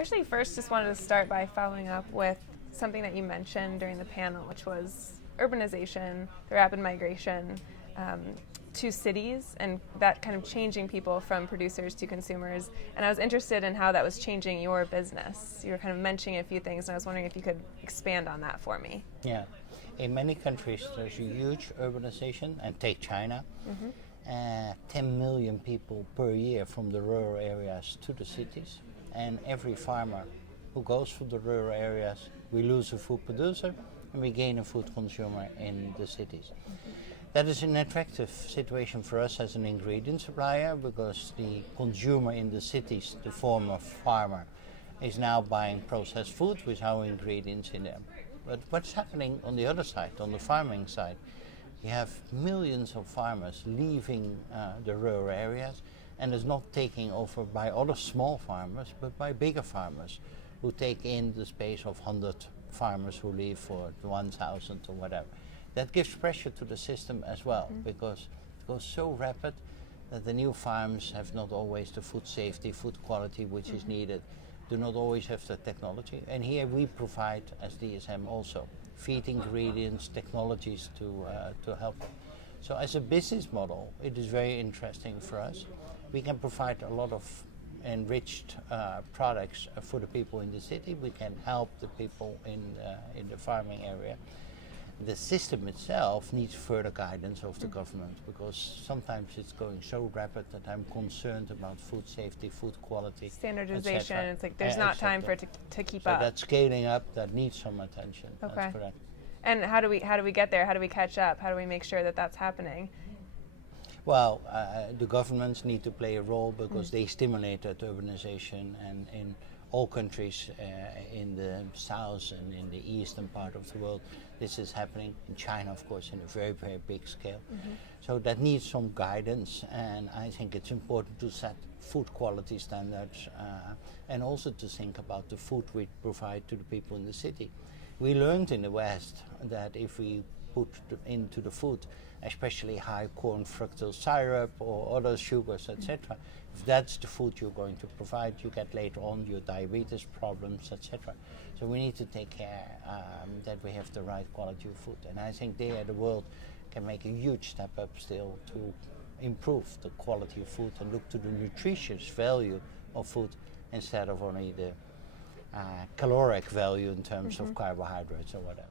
Actually, first just wanted to start by following up with something that you mentioned during the panel, which was urbanization, the rapid migration to cities, and that kind of changing people from producers to consumers. And I was interested in how that was changing your business. You were kind of mentioning a few things, and I was wondering if you could expand on that for me. Yeah. In many countries, there's a huge urbanization, and take China. 10 million people per year from the rural areas to the cities. And every farmer who goes from the rural areas, we lose a food producer and we gain a food consumer in the cities. That is an attractive situation for us as an ingredient supplier, because the consumer in the cities, the former farmer, is now buying processed food with our ingredients in them. But what's happening on the other side, on the farming side, you have millions of farmers leaving the rural areas, and it's not taken over by other small farmers, but by bigger farmers who take in the space of 100 farmers who leave for 1,000 or whatever. That gives pressure to the system as well, because it goes so rapid that the new farms have not always the food safety, food quality which is needed, do not always have the technology. And here we provide, as DSM also, feed ingredients, technologies to help them. So as a business model, it is very interesting for us. We can provide a lot of enriched products for the people in the city. We can help the people in the farming area. The system itself needs further guidance of the government, because sometimes it's going so rapid that I'm concerned about food safety, food quality, standardization. It's like there's not time for it to keep up. So that scaling up, that needs some attention. Okay. That's correct. And how do we get there? How do we catch up? How do we make sure that that's happening? Well, the governments need to play a role, because they stimulate that urbanization, and in all countries in the south and in the eastern part of the world, this is happening. In China, of course, in a very, very big scale. So that needs some guidance, and I think it's important to set food quality standards and also to think about the food we provide to the people in the city. We learned in the West that if we put into the food, especially high corn fructose syrup or other sugars, etc., if that's the food you're going to provide, you get later on your diabetes problems, etc. So we need to take care that we have the right quality of food. And I think there the world can make a huge step up still to improve the quality of food and look to the nutritious value of food instead of only the caloric value in terms of carbohydrates or whatever.